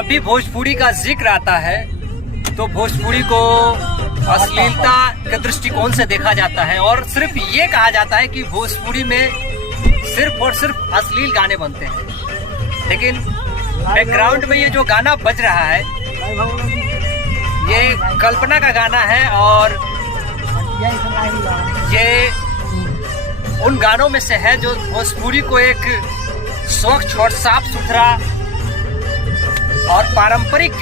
जब भी भोजपुरी का जिक्र आता है तो भोजपुरी को अश्लीलता के दृष्टिकोण से देखा जाता है और सिर्फ ये कहा जाता है कि भोजपुरी में सिर्फ और सिर्फ अश्लील गाने बनते हैं। लेकिन बैकग्राउंड में ये जो गाना बज रहा है ये कल्पना का गाना है और ये उन गानों में से है जो भोजपुरी को एक स्वच्छ और साफ सुथरा और पारंपरिक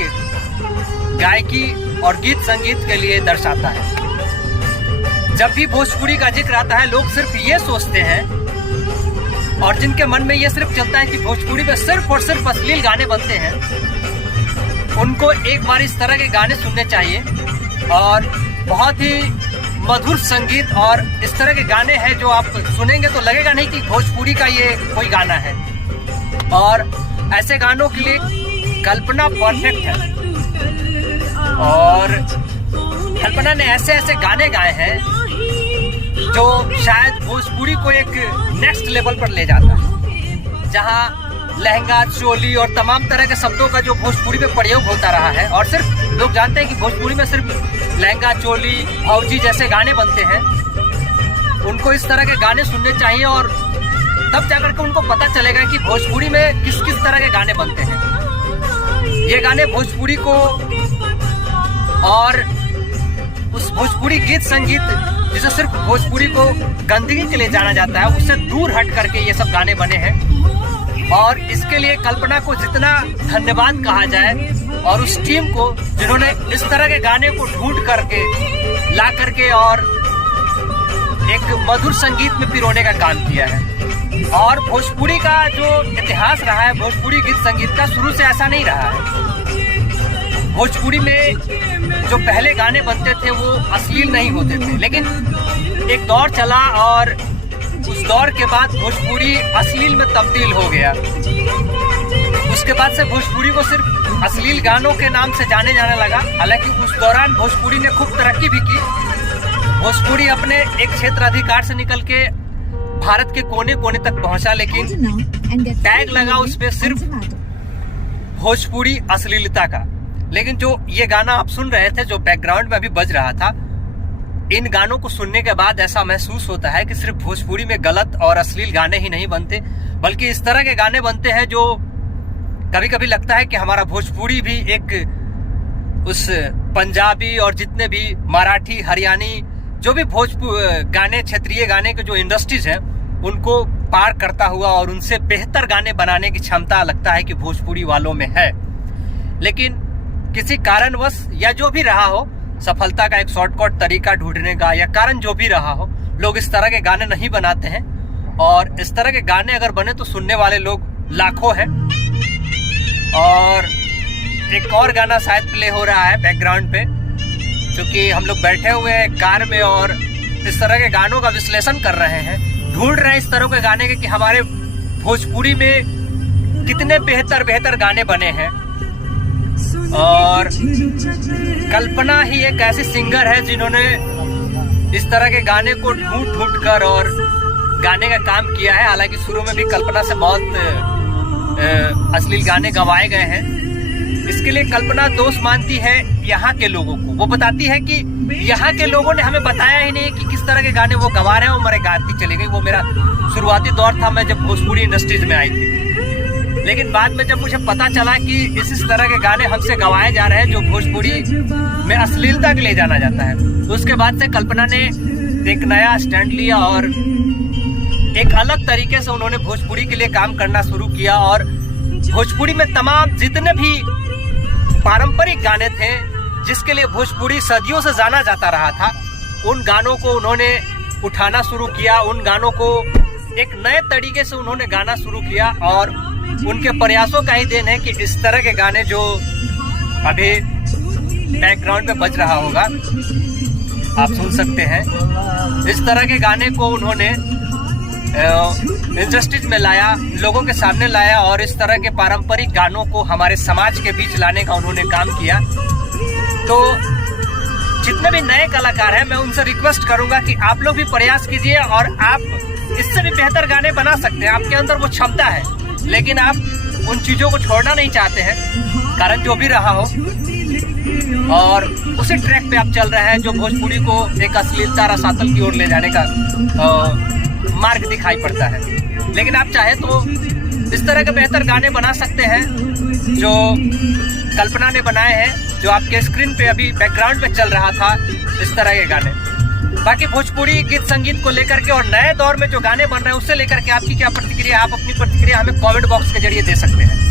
गायकी और गीत संगीत के लिए दर्शाता है। जब भी भोजपुरी का जिक्र आता है लोग सिर्फ ये सोचते हैं और जिनके मन में ये सिर्फ चलता है कि भोजपुरी में सिर्फ और सिर्फ अश्लील गाने बनते हैं, उनको एक बार इस तरह के गाने सुनने चाहिए। और बहुत ही मधुर संगीत और इस तरह के गाने हैं जो आप सुनेंगे तो लगेगा नहीं कि भोजपुरी का ये कोई गाना है। और ऐसे गानों के लिए कल्पना परफेक्ट है और कल्पना ने ऐसे ऐसे गाने गाए हैं जो शायद भोजपुरी को एक नेक्स्ट लेवल पर ले जाता है, जहां लहंगा, चोली और तमाम तरह के शब्दों का जो भोजपुरी में प्रयोग होता रहा है। और सिर्फ लोग जानते हैं कि भोजपुरी में सिर्फ लहंगा, चोली, भौजी जैसे गाने बनते हैं। उनको इस तरह के गाने सुनने चाहिए और तब जाकर के उनको पता चलेगा कि भोजपुरी में किस किस तरह के गाने बनते हैं। ये गाने भोजपुरी को और उस भोजपुरी गीत संगीत जिसे सिर्फ भोजपुरी को गंदगी के लिए जाना जाता है, उससे दूर हट करके ये सब गाने बने हैं। और इसके लिए कल्पना को जितना धन्यवाद कहा जाए और उस टीम को जिन्होंने इस तरह के गाने को ढूंढ करके ला करके और एक मधुर संगीत में पिरोने का काम किया है। और भोजपुरी का जो इतिहास रहा है, भोजपुरी गीत संगीत का शुरू से ऐसा नहीं रहा है। भोजपुरी में जो पहले गाने बनते थे वो अश्लील नहीं होते थे, लेकिन एक दौर चला और उस दौर के बाद भोजपुरी अश्लील में तब्दील हो गया। उसके बाद से भोजपुरी को सिर्फ अश्लील गानों के नाम से जाने जाने लगा। हालांकि उस दौरान भोजपुरी ने खूब तरक्की भी की। भोजपुरी अपने एक क्षेत्राधिकार से निकल के भारत के कोने कोने तक पहुंचा, लेकिन टैग लगा उस पे सिर्फ भोजपुरी अश्लीलता का। लेकिन जो ये गाना आप सुन रहे थे, जो बैकग्राउंड में अभी बज रहा था, इन गानों को सुनने के बाद ऐसा महसूस होता है कि सिर्फ भोजपुरी में गलत और अश्लील गाने ही नहीं बनते, बल्कि इस तरह के गाने बनते हैं जो कभी कभी लगता है कि हमारा भोजपुरी भी एक उस पंजाबी और जितने भी मराठी, हरियाणी, जो भी गाने, क्षेत्रीय गाने के जो इंडस्ट्रीज हैं, उनको पार करता हुआ और उनसे बेहतर गाने बनाने की क्षमता लगता है कि भोजपुरी वालों में है। लेकिन किसी कारणवश या जो भी रहा हो, सफलता का एक शॉर्टकट तरीका ढूंढने का या कारण जो भी रहा हो, लोग इस तरह के गाने नहीं बनाते हैं। और इस तरह के गाने अगर बने तो सुनने वाले लोग लाखों हैं। और एक और गाना शायद प्ले हो रहा है बैकग्राउंड पे, क्योंकि हम लोग बैठे हुए हैं कार में और इस तरह के गानों का विश्लेषण कर रहे हैं, ढूंढ रहे हैं इस तरह के गाने के कि हमारे भोजपुरी में कितने बेहतर बेहतर गाने बने हैं। और कल्पना ही एक ऐसी सिंगर है जिन्होंने इस तरह के गाने को ढूंढ ढूंढ कर और गाने का काम किया है। हालांकि शुरू में भी कल्पना से बहुत अश्लील गाने गवाए गए हैं। इसके लिए कल्पना दोष मानती है यहाँ के लोगों को। वो बताती है कि यहाँ के लोगों ने हमें बताया ही नहीं कि किस तरह के गाने वो गवा रहे हैं, वो मेरे गाती चली गई। वो मेरा शुरुआती दौर था मैं जब भोजपुरी इंडस्ट्रीज में आई थी। लेकिन बाद में जब मुझे पता चला कि इस तरह के गाने हमसे गवाए जा रहे हैं जो भोजपुरी में अश्लीलता के लिए जाना जाता है, तो उसके बाद से कल्पना ने एक नया स्टैंड लिया और एक अलग तरीके से उन्होंने भोजपुरी के लिए काम करना शुरू किया। और भोजपुरी में तमाम जितने भी पारंपरिक गाने थे जिसके लिए भोजपुरी सदियों से जाना जाता रहा था, उन गानों को उन्होंने उठाना शुरू किया। उन गानों को एक नए तरीके से उन्होंने गाना शुरू किया और उनके प्रयासों का ही देन है कि इस तरह के गाने जो अभी बैकग्राउंड में बज रहा होगा, आप सुन सकते हैं, इस तरह के गाने को उन्होंने इंडस्ट्रीज में लाया, लोगों के सामने लाया और इस तरह के पारंपरिक गानों को हमारे समाज के बीच लाने का उन्होंने काम किया। तो जितने भी नए कलाकार हैं, मैं उनसे रिक्वेस्ट करूंगा कि आप लोग भी प्रयास कीजिए और आप इससे भी बेहतर गाने बना सकते हैं। आपके अंदर वो क्षमता है, लेकिन आप उन चीजों को छोड़ना नहीं चाहते हैं, कारण जो भी रहा हो, और उसी ट्रैक पे आप चल रहे हैं जो भोजपुरी को एक अश्लीलता रसातल की ओर ले जाने का मार्ग दिखाई पड़ता है। लेकिन आप चाहे तो इस तरह के बेहतर गाने बना सकते हैं जो कल्पना ने बनाए हैं, जो आपके स्क्रीन पे अभी बैकग्राउंड में चल रहा था, इस तरह के गाने। बाकी भोजपुरी गीत संगीत को लेकर के और नए दौर में जो गाने बन रहे हैं उससे लेकर के आपकी क्या प्रतिक्रिया, आप अपनी प्रतिक्रिया हमें कमेंट बॉक्स के जरिए दे सकते हैं।